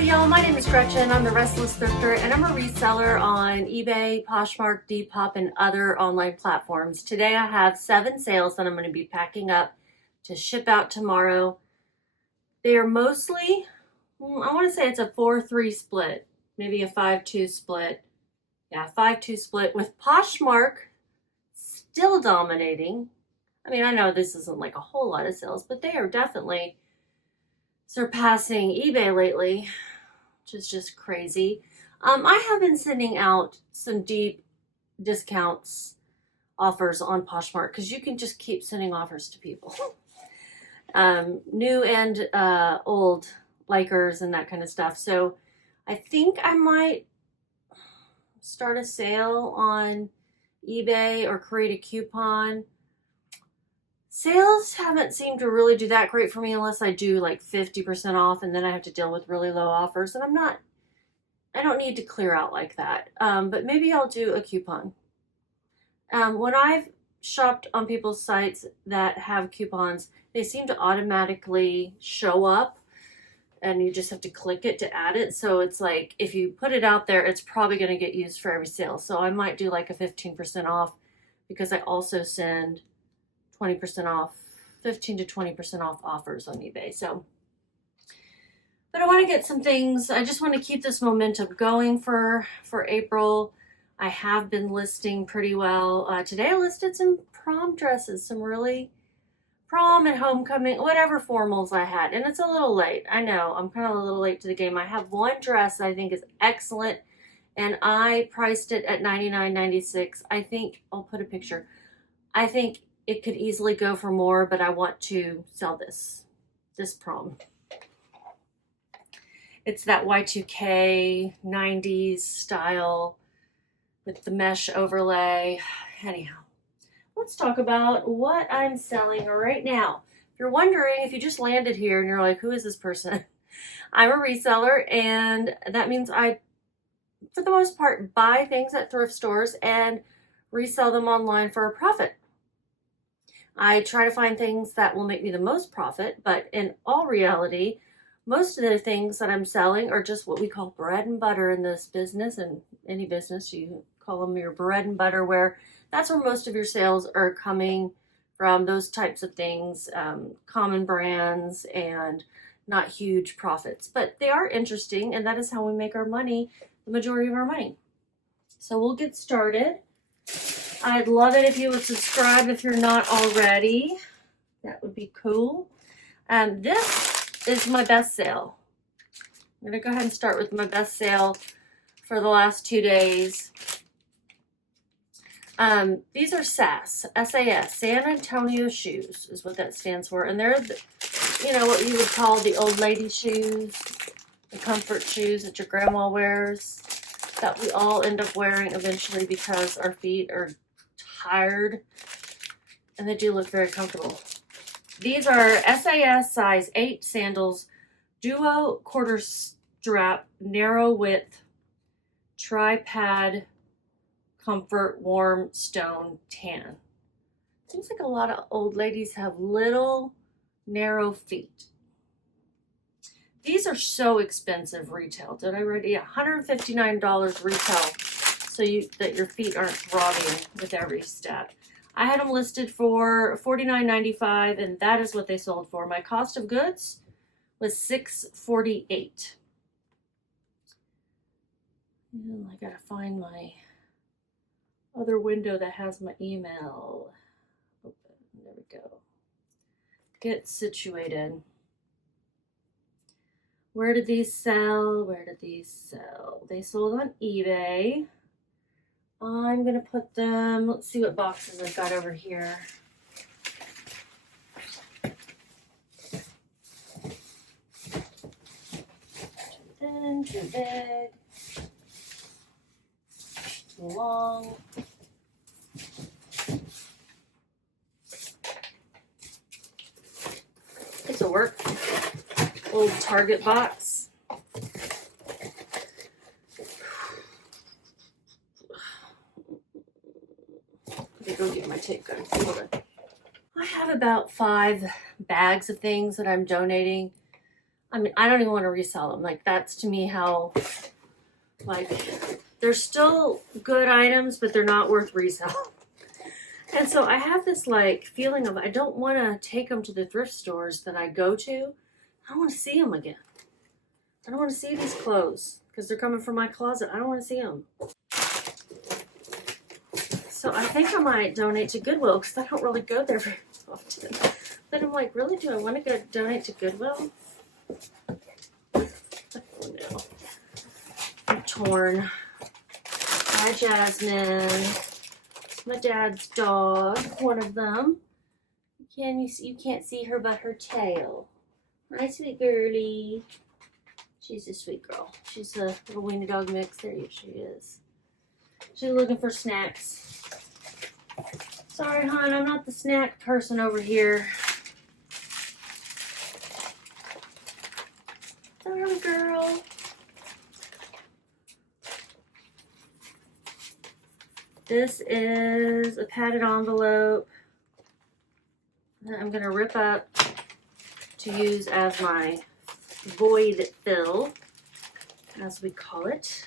Howdy y'all, my name is Gretchen. I'm the Restless Thrifter and I'm a reseller on eBay, Poshmark, Depop, and other online platforms. Today I have 7 sales that I'm going to be packing up to ship out tomorrow. They are mostly, I want to say it's a 4-3 split, maybe a 5-2 split. Yeah, 5-2 split with Poshmark still dominating. I mean, I know this isn't like a whole lot of sales, but they are definitely surpassing eBay lately, which is just crazy. I have been sending out some deep discounts offers on Poshmark because you can just keep sending offers to people. New and old likers and that kind of stuff. So I think I might start a sale on eBay or create a coupon. Sales haven't seemed to really do that great for me unless I do like 50% off and then I have to deal with really low offers, and I don't need to clear out like that. But maybe I'll do a coupon. When I've shopped on people's sites that have coupons, they seem to automatically show up and you just have to click it to add it. So it's like if you put it out there, it's probably going to get used for every sale. So I might do like a 15% off because I also send 20% off, 15 to 20% off offers on eBay. So, but I want to get some things. I just want to keep this momentum going for April. I have been listing pretty well. Today I listed some prom dresses, some really prom and homecoming, whatever formals I had. And it's a little late. I know, I'm kind of a little late to the game. I have one dress that I think is excellent and I priced it at $99.96. I think, I'll put a picture. I think it could easily go for more, but I want to sell this prom. It's that Y2K 90s style with the mesh overlay. Anyhow, let's talk about what I'm selling right now. If you're wondering, if you just landed here and you're like, who is this person? I'm a reseller, and that means I, for the most part, buy things at thrift stores and resell them online for a profit. I try to find things that will make me the most profit, but in all reality, most of the things that I'm selling are just what we call bread and butter in this business, and any business you call them your bread and butter, where that's where most of your sales are coming from, those types of things, common brands and not huge profits, but they are interesting, and that is how we make our money, the majority of our money. So we'll get started. I'd love it if you would subscribe if you're not already. That would be cool. This is my best sale. I'm going to go ahead and start with my best sale for the last 2 days. These are SAS, S-A-S, San Antonio shoes is what that stands for. And they're, what you would call the old lady shoes, the comfort shoes that your grandma wears, that we all end up wearing eventually because our feet are tired, and they do look very comfortable. These are SAS size 8 sandals, duo quarter strap, narrow width, tripod, comfort, warm, stone, tan. Seems like a lot of old ladies have little narrow feet. These are so expensive retail. Did I read? Yeah, $159 retail, so that your feet aren't throbbing with every step. I had them listed for $49.95, and that is what they sold for. My cost of goods was $648. I gotta find my other window that has my email. Open. There we go. Get situated. Where did these sell? Where did these sell? They sold on eBay. I'm going to put them, let's see what boxes I've got over here. Too thin, too big, too long. This will work. Old Target box. Go get my tape gun. Hold on. I have about 5 bags of things that I'm donating. I mean, I don't even want to resell them. Like, that's to me how, like, they're still good items, but they're not worth resale. And so I have this like feeling of I don't want to take them to the thrift stores that I go to. I don't want to see them again. I don't want to see these clothes because they're coming from my closet. I don't want to see them. So I think I might donate to Goodwill because I don't really go there very often. But I'm like, really, do I want to go donate to Goodwill? Oh no. I'm torn. Hi, Jasmine. It's my dad's dog, one of them. You can't see her but her tail. Hi, sweet girlie. She's a sweet girl. She's a little weenie dog mix. There she is. She's looking for snacks. Sorry, hon, I'm not the snack person over here. Sorry, girl. This is a padded envelope that I'm going to rip up to use as my void fill, as we call it.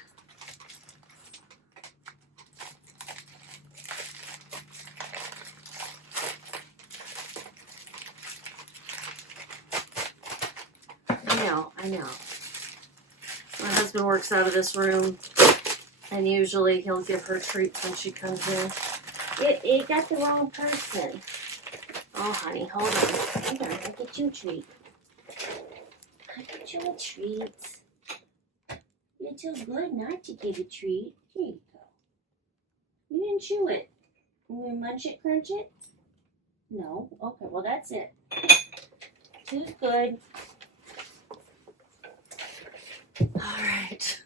I know. My husband works out of this room, and usually he'll give her treats when she comes in. It got the wrong person. Oh, honey, hold on. Hold on, I'll get you a treat. I'll get you a treat. You're too good not to give a treat. Here you go. You didn't chew it. You gonna munch it, crunch it? No? Okay, well, that's it. Too good. All right.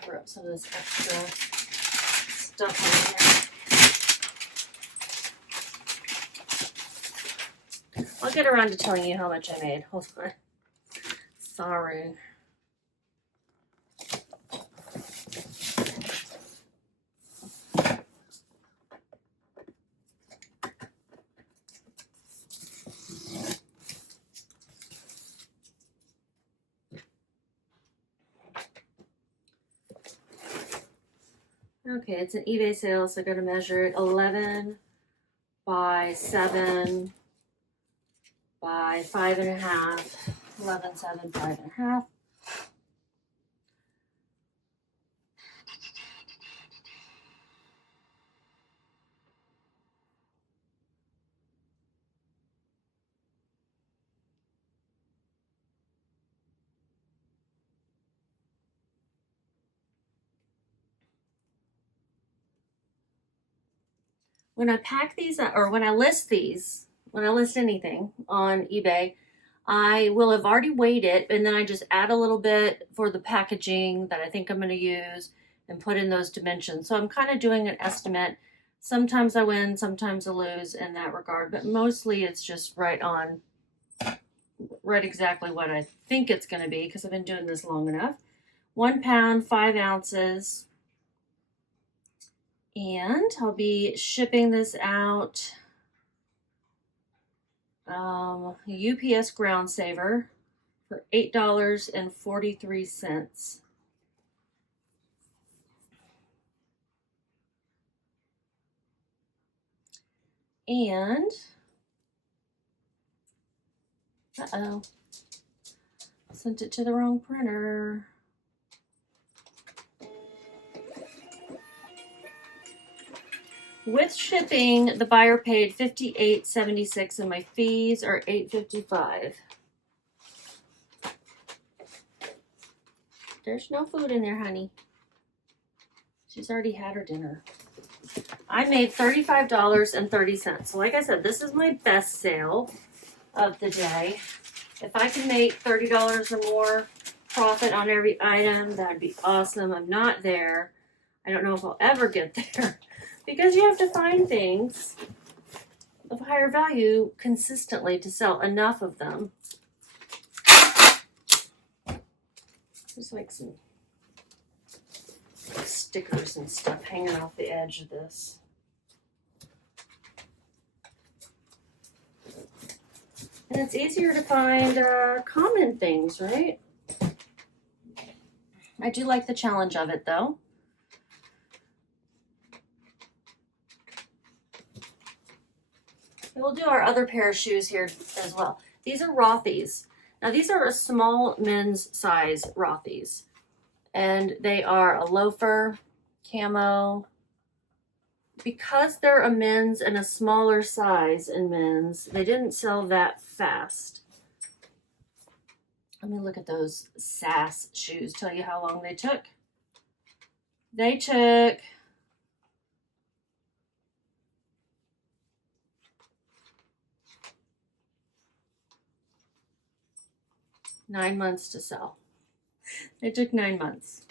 Cover up some of this extra stuff in here. I'll get around to telling you how much I made. Hold on. Sorry. Okay, it's an eBay sale, so I'm going to measure it 11 by 7 by 5.5. 11, 7, 5.5. When I pack these, or when I list these, when I list anything on eBay, I will have already weighed it, and then I just add a little bit for the packaging that I think I'm going to use and put in those dimensions. So I'm kind of doing an estimate. Sometimes I win, sometimes I lose in that regard, but mostly it's just right exactly what I think it's going to be because I've been doing this long enough. 1 pound, 5 ounces. And I'll be shipping this out UPS Ground Saver for $8.43. And uh-oh, sent it to the wrong printer. With shipping, the buyer paid $58.76 and my fees are $8.55. There's no food in there, honey. She's already had her dinner. I made $35.30. So like I said, this is my best sale of the day. If I can make $30 or more profit on every item, that'd be awesome. I'm not there. I don't know if I'll ever get there because you have to find things of higher value consistently to sell enough of them. There's like some stickers and stuff hanging off the edge of this. And it's easier to find common things, right? I do like the challenge of it, though. And we'll do our other pair of shoes here as well. These are Rothys. Now, these are a small men's size Rothys. And they are a loafer, camo. Because they're a men's and a smaller size in men's, they didn't sell that fast. Let me look at those SAS shoes, tell you how long they took. They took nine months to sell. It took 9 months.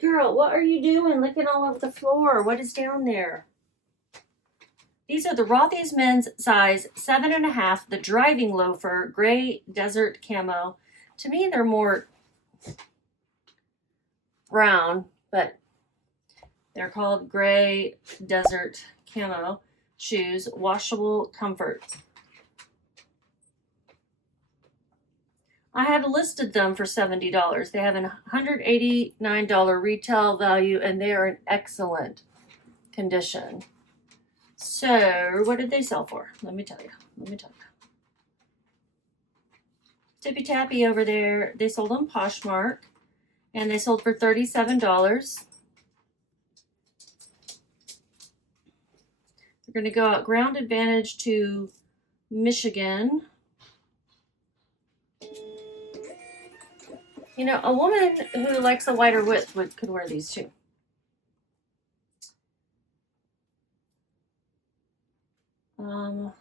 Girl, what are you doing licking all over the floor? What is down there? These are the Rothy's men's size 7.5, the driving loafer, gray desert camo. To me, they're more brown, but they're called gray desert camo shoes, washable comfort. I had listed them for $70. They have a $189 retail value, and they are in excellent condition. So, what did they sell for? Let me tell you. Tippy Tappy over there, they sold on Poshmark, and they sold for $37. They're going to go out Ground Advantage to Michigan. You know, a woman who likes a wider width could wear these too.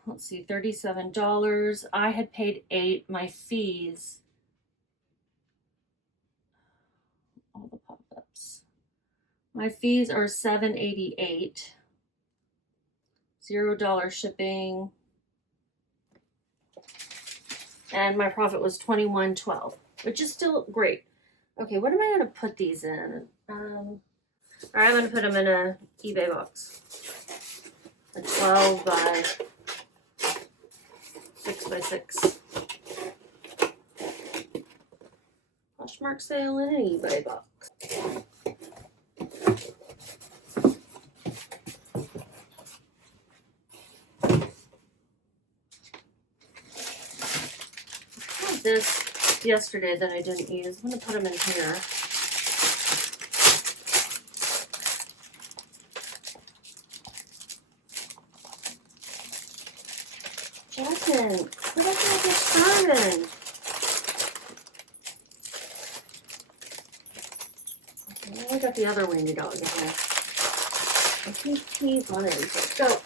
Let's see, $37. I had paid $8. My fees, all the pop-ups. My fees are $7.88. $0 shipping. And my profit was $21.12. Which is still great. Okay, what am I going to put these in? All right, I'm going to put them in a eBay box. A 12 by 6 by 6. Poshmark sale in an eBay box. I had this yesterday that I didn't use. I'm going to put them in here. Jackson, what did I get started? Okay, I got the other wiener dog in here. I think he's one of these. Let's go.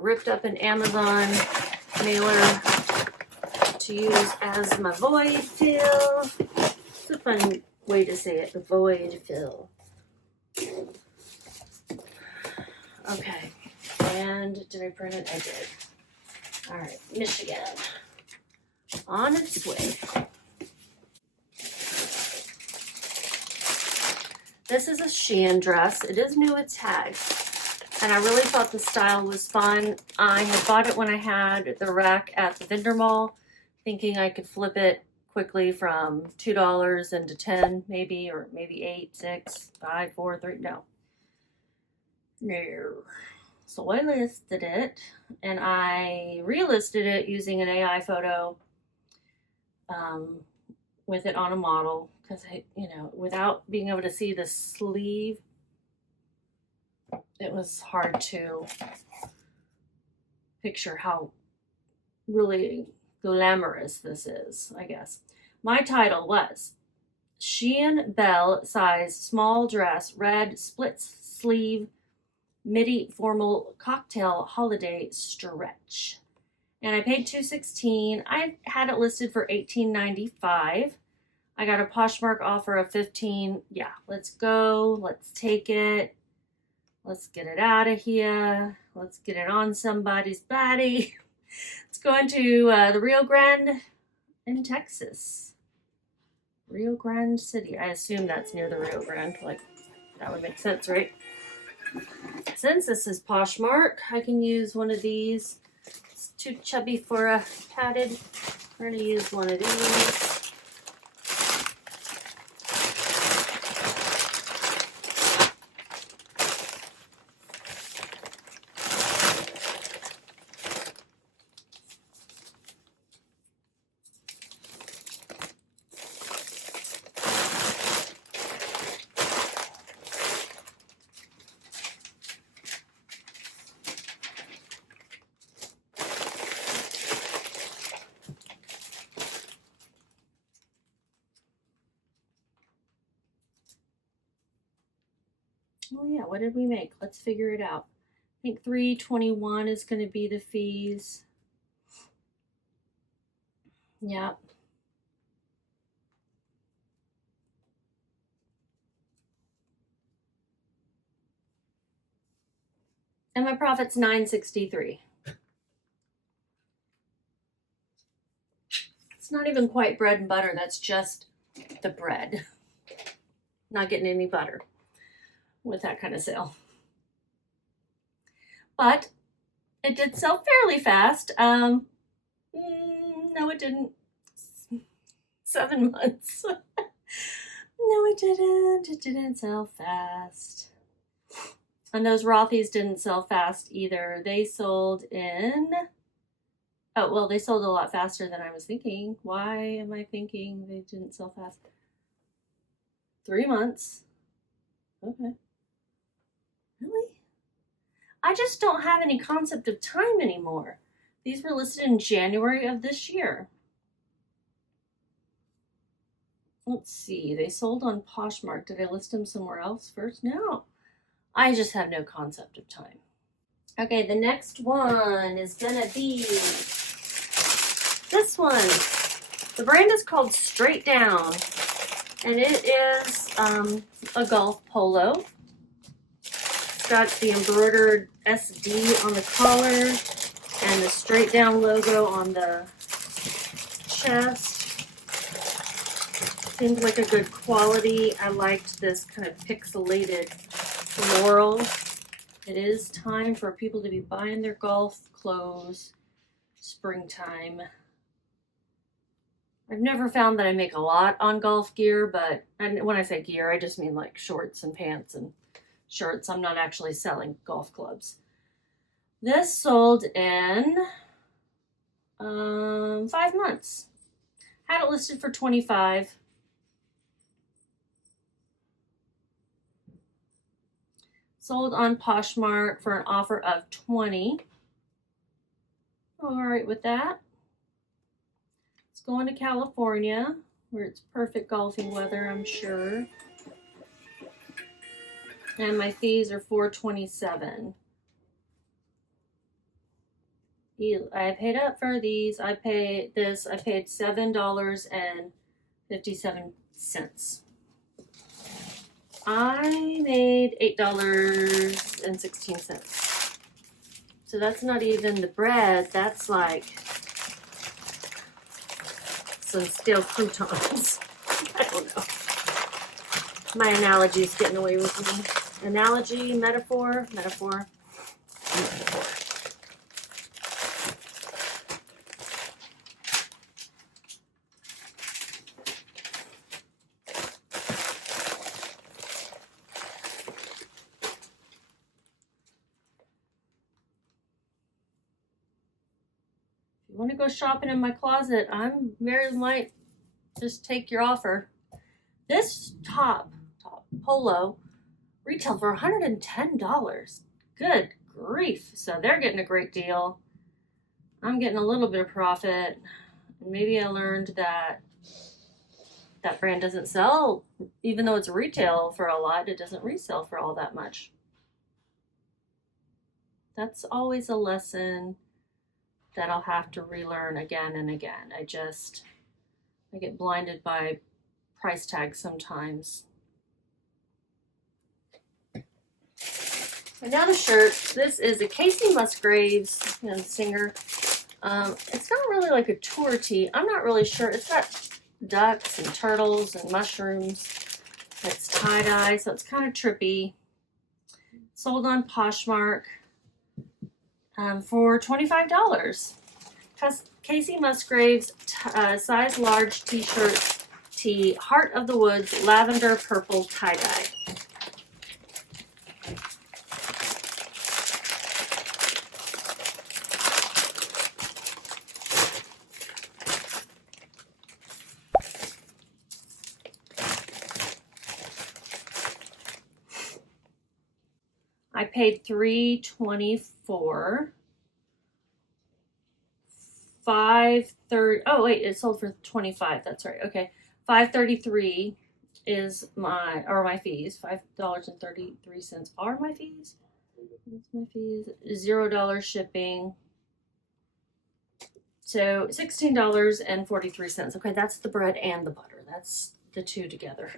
Ripped up an Amazon mailer to use as my void fill. It's a fun way to say it, the void fill. Okay, and did I print it? I did. All right, Michigan, on its way. This is a Shein dress. It is new with tags. And I really thought the style was fun. I had bought it when I had the rack at the vendor mall, thinking I could flip it quickly from $2 into 10 maybe, or maybe 8, 6, 5, 4, 3, no. So I listed it, and I relisted it using an AI photo with it on a model because without being able to see the sleeve, it was hard to picture how really glamorous this is, I guess. My title was Shein Belle size small dress, red split sleeve, midi formal cocktail holiday stretch. And I paid $216. I had it listed for $18.95. I got a Poshmark offer of $15. Yeah, let's go. Let's take it. Let's get it out of here. Let's get it on somebody's body. Let's go into the Rio Grande in Texas. Rio Grande City. I assume that's near the Rio Grande. Like, that would make sense, right? Since this is Poshmark, I can use one of these. It's too chubby for a padded. We're going to use one of these. Oh yeah, what did we make? Let's figure it out. I think $3.21 is going to be the fees. Yep. And my profit's $9.63. It's not even quite bread and butter. That's just the bread. Not getting any butter with that kind of sale. But it did sell fairly fast. No, it didn't. 7 months. No, it didn't. It didn't sell fast. And those Rothys didn't sell fast either. They sold in... Oh, well, they sold a lot faster than I was thinking. Why am I thinking they didn't sell fast? 3 months. Okay. Really? I just don't have any concept of time anymore. These were listed in January of this year. Let's see. They sold on Poshmark. Did I list them somewhere else first? No. I just have no concept of time. Okay, the next one is gonna be this one. The brand is called Straight Down, and it is a golf polo. It's got the embroidered SD on the collar and the Straight Down logo on the chest. Seems like a good quality. I liked this kind of pixelated floral. It is time for people to be buying their golf clothes. Springtime. I've never found that I make a lot on golf gear, but and when I say gear, I just mean like shorts and pants and shirts. I'm not actually selling golf clubs. This sold in 5 months. Had it listed for $25. Sold on Poshmark for an offer of $20. All right with that. It's going to California, where it's perfect golfing weather, I'm sure. And my fees are $4.27. I paid up for these. I paid $7.57. I made $8.16. So that's not even the bread. That's like some stale croutons. I don't know. My analogy is getting away with me. Analogy, metaphor. Want to go shopping in my closet, I'm very just take your offer. This top polo retailed for $110. Good grief. So they're getting a great deal. I'm getting a little bit of profit. Maybe I learned that that brand doesn't sell, even though it's retail for a lot, it doesn't resell for all that much. That's always a lesson that I'll have to relearn again and again. I get blinded by price tags sometimes. Another shirt. This is a Kacey Musgraves, singer. It's not really like a tour tee. I'm not really sure. It's got ducks and turtles and mushrooms. It's tie-dye, so it's kind of trippy. Sold on Poshmark for $25. Kacey Musgraves size large t-shirt tee, Heart of the Woods, lavender purple tie-dye. I paid $3.24. $5.30. Oh wait, it sold for $25. That's right. Okay, $5.33 is my fees. $5.33 are my fees. What's my fees? $0 shipping. So $16.43. Okay, that's the bread and the butter. That's the two together.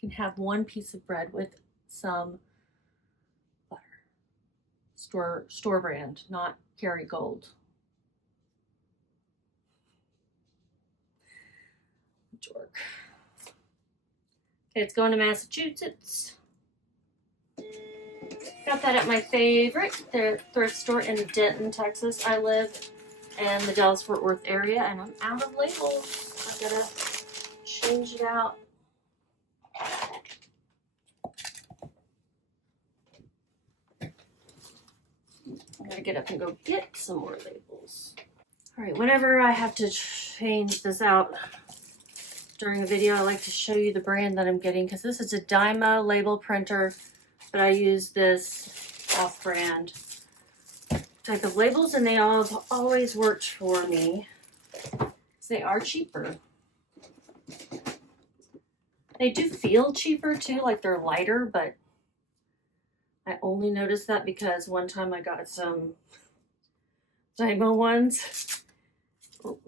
You can have one piece of bread with some butter. Store brand, not Kerrygold. Dork. Okay, it's going to Massachusetts. Got that at my favorite thrift store in Denton, Texas. I live in the Dallas-Fort Worth area, and I'm out of labels. I gotta change it out. I gotta get up and go get some more labels. All right, whenever I have to change this out during a video, I like to show you the brand that I'm getting, because this is a Dymo label printer, but I use this off-brand type of labels, and they all have always worked for me because they are cheaper. They do feel cheaper too, like they're lighter, but I only noticed that because one time I got some Dymo ones,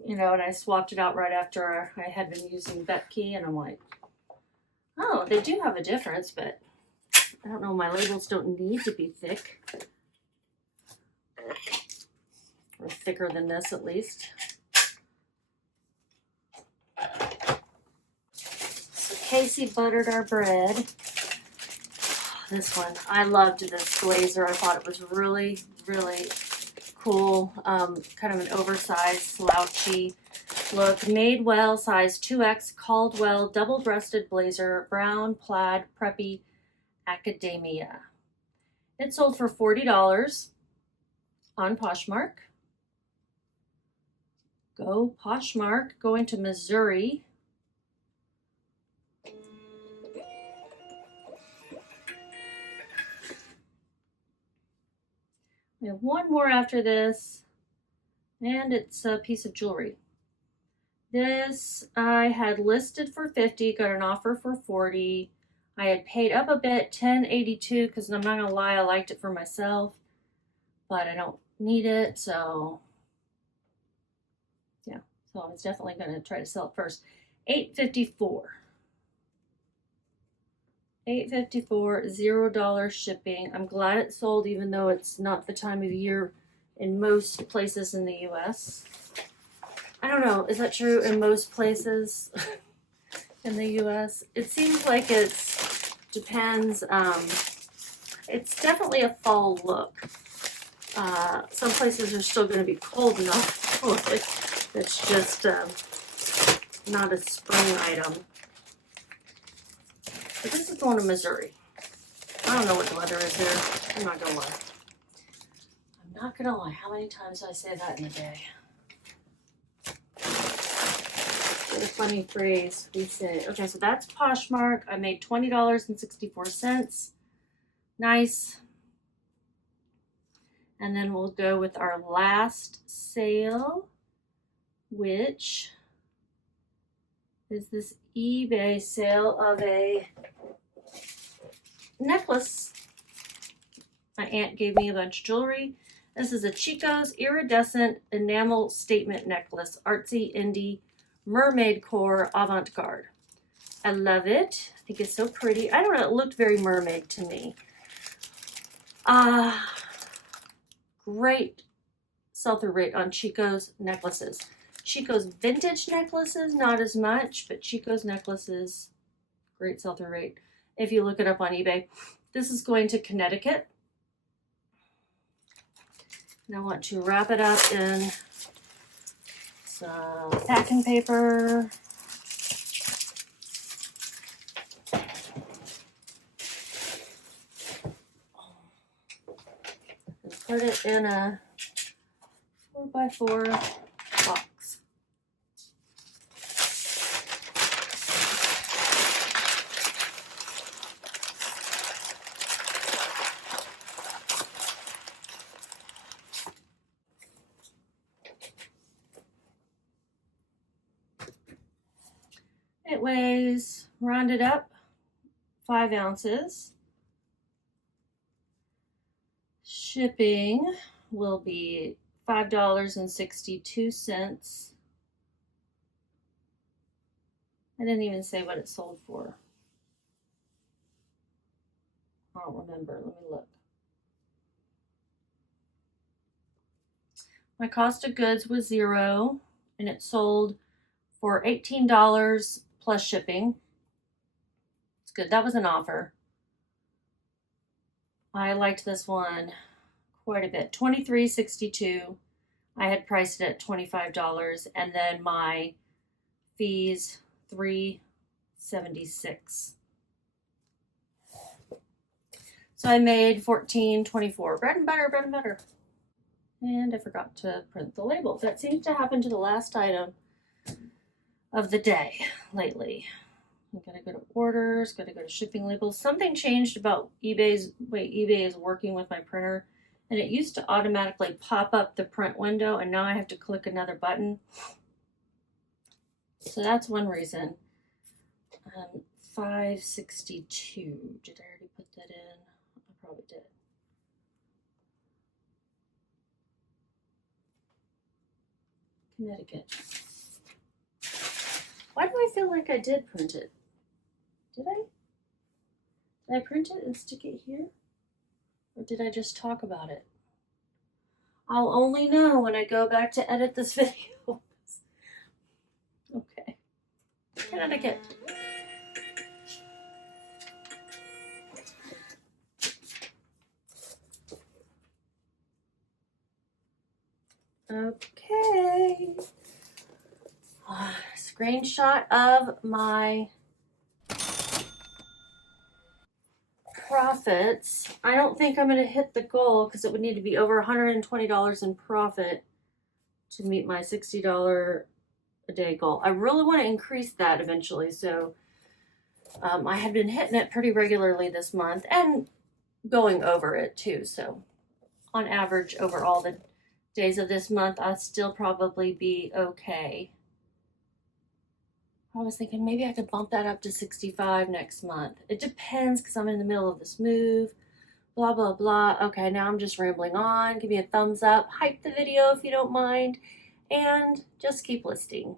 and I swapped it out right after I had been using Betke, and I'm like, oh, they do have a difference, but I don't know, my labels don't need to be thick. Or thicker than this, at least. So Kacey buttered our bread. This one, I loved this blazer. I thought it was really, really cool. Kind of an oversized, slouchy look. Madewell, size 2X, Caldwell, double-breasted blazer, brown, plaid, preppy, academia. It sold for $40 on Poshmark. Go Poshmark. Going to Missouri. We have one more after this, and it's a piece of jewelry. This I had listed for $50, got an offer for $40. I had paid up a bit, $10.82, because I'm not gonna lie, I liked it for myself, but I don't need it, so yeah. So I was definitely gonna try to sell it first. $8.54. $8.54, $0 shipping. I'm glad it sold, even though it's not the time of year in most places in the U.S. I don't know, is that true in most places in the U.S.? It seems like it depends. It's definitely a fall look. Some places are still going to be cold enough for it. It's just not a spring item. But this is going to Missouri. I don't know what the weather is here. I'm not going to lie. I'm not going to lie. How many times do I say that in a day? What a funny phrase we say. Okay, so that's Poshmark. I made $20.64. Nice. And then we'll go with our last sale, which is this eBay sale of a necklace. My aunt gave me a bunch of jewelry. This is a Chico's iridescent enamel statement necklace, artsy, indie, mermaid core, avant-garde. I love it. I think it's so pretty. I don't know, it looked very mermaid to me. Great sell-through rate on Chico's necklaces. Chico's vintage necklaces, not as much, but Chico's necklaces, great sell-through rate. If you look it up on eBay. This is going to Connecticut. And I want to wrap it up in some packing paper. And put it in a 4x4 box. It weighs, rounded up, 5 ounces. Shipping will be $5.62. I didn't even say what it sold for. I don't remember. Let me look. My cost of goods was $0, and it sold for $18 plus shipping. It's good. That was an offer. I liked this one quite a bit. $23.62. I had priced it at $25, and then my fees $3.76. So I made $14.24. Bread and butter, bread and butter. And I forgot to print the label. That seems to happen to the last item of the day lately. I'm gonna go to orders, gotta go to shipping labels. Something changed about eBay's way eBay is working with my printer, and it used to automatically pop up the print window, and now I have to click another button. So that's one reason. $5.62. Did I already put that in? I probably did. Connecticut. Why do I feel like I did print it? Did I? Did I print it and stick it here? Or did I just talk about it? I'll only know when I go back to edit this video. Okay. Connecticut. Okay. Screenshot of my profits. I don't think I'm going to hit the goal because it would need to be over $120 in profit to meet my $60 a day goal. I really want to increase that eventually. So I had been hitting it pretty regularly this month and going over it too. So on average over all the days of this month, I'll still probably be okay. I was thinking maybe I could bump that up to 65 next month. It depends because I'm in the middle of this move, blah, blah, blah. Okay, now I'm just rambling on. Give me a thumbs up, hype the video if you don't mind, and just keep listening.